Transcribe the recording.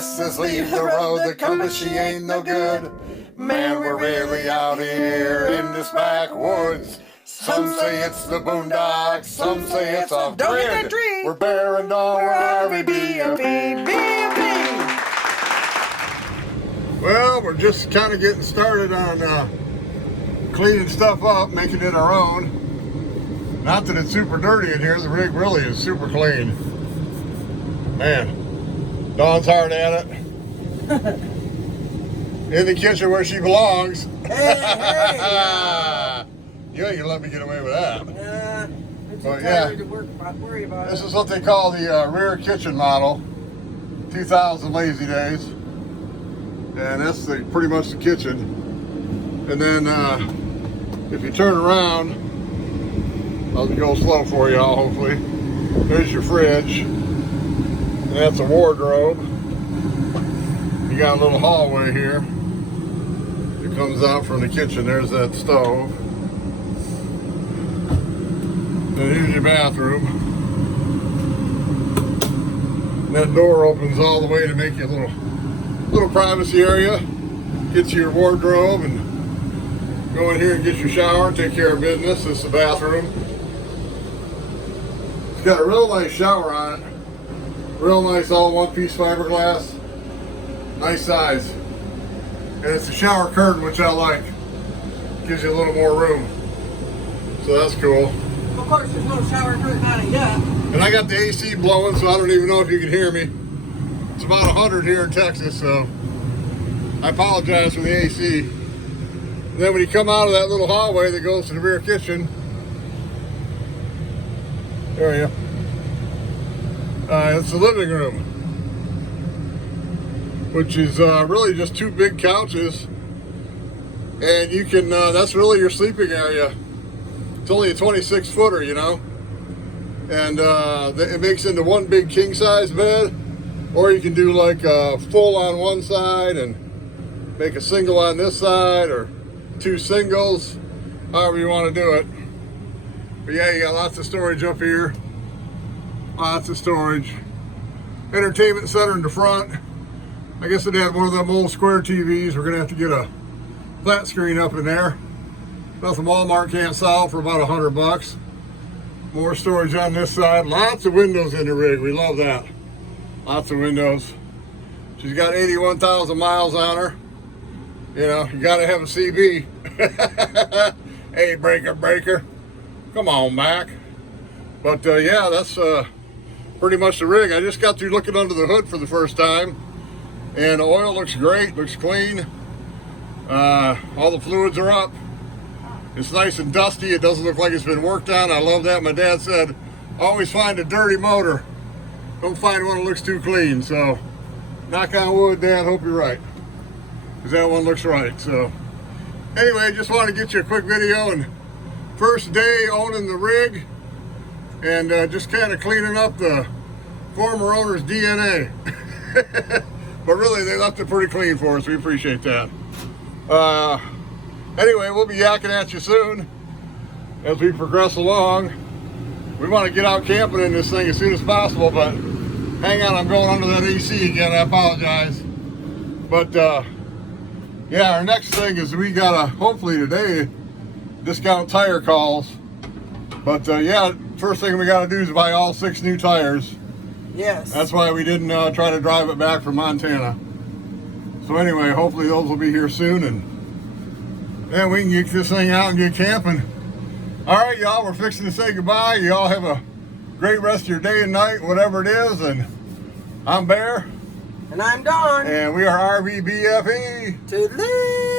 GPS says leave the road, the compass she ain't no good. Man, we're really out here in this backwoods. Some say it's the boondocks, some say it's off grid. We're Bear and Dawn, we're RVBFE. Well, we're just kind of getting started on cleaning stuff up, making it our own. Not that it's super dirty in here, the rig really is super clean. Man, Dawn's hard at it. In the kitchen where she belongs. Hey. You ain't gonna let me get away with that. It's But tired to worry about this it. is what they call the rear kitchen model, 2000 Lazy Days, and that's pretty much the kitchen. And then if you turn around, I'll go slow for you all, hopefully. There's your fridge, and that's a wardrobe. You got a little hallway here. It comes out from the kitchen. There's that stove. And here's your bathroom. And that door opens all the way to make you a little privacy area. Get you your wardrobe and go in here and get your shower and take care of business. This is the bathroom. It's got a real nice shower on it. Real nice all one-piece fiberglass. Nice size. And it's a shower curtain, which I like. Gives you a little more room. So that's cool. Of course, there's no shower curtain on it yet. And I got the AC blowing, so I don't even know if you can hear me. It's about 100 here in Texas, so I apologize for the AC. And then when you come out of that little hallway that goes to the rear kitchen, there you go. It's the living room, which is really just two big couches, and you can, that's really your sleeping area. It's only a 26-footer, you know, and it makes into one big king-size bed, or you can do like a full on one side and make a single on this side, or two singles, however you want to do it. But yeah, you got lots of storage up here, lots of storage. Entertainment center in the front. I guess it had one of them old square TVs. We're gonna have to get a flat screen up in there. Nothing Walmart can't solve for about $100. More storage on this side. Lots of windows in the rig. We love that. Lots of windows. She's got 81,000 miles on her. You know, you gotta have a CB. Hey, breaker. Come on, Mac. But yeah, that's pretty much the rig. I just got through looking under the hood for the first time. And the oil looks great, looks clean. All the fluids are up. It's nice and dusty. It doesn't look like it's been worked on. I love that. My dad said, always find a dirty motor. Don't find one that looks too clean. So, knock on wood, Dad, hope you're right. Because that one looks right. So, anyway, just wanted to get you a quick video. And first day owning the rig. And just kind of cleaning up the former owner's DNA. But really, they left it pretty clean for us. We appreciate that. Anyway, we'll be yakking at you soon as we progress along. We want to get out camping in this thing as soon as possible, but hang on, I'm going under that AC again. I apologize. But yeah, our next thing is we got hopefully today, discount tire calls. But yeah, first thing we got to do is buy all 6 new tires. Yes. That's why we didn't try to drive it back from Montana. So anyway, hopefully those will be here soon, and then we can get this thing out and get camping. All right, y'all, we're fixing to say goodbye. Y'all have a great rest of your day and night, whatever it is. And I'm Bear. And I'm Dawn. And we are RVBFE. Toodaloo.